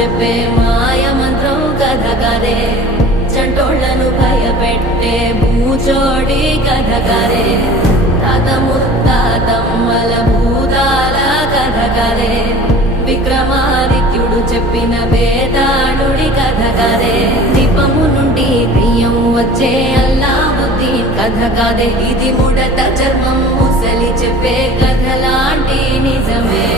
చెప్పే మాయ మంత్రం కథ కదే, చంటోళ్లను భయపెట్టే భూచోడి కథ కదే, తాత ముత్తాతమ్మల భూతాల కథ కదే, విక్రమాదిత్యుడు చెప్పిన వేదాళుడి కథ కదే, దీపము నుండి బియ్యం వచ్చే అల్లావుద్దీన్ కథ కదే, ఇది ముడత చర్మం ముసలి చెప్పే కథ లాంటి నిజమే.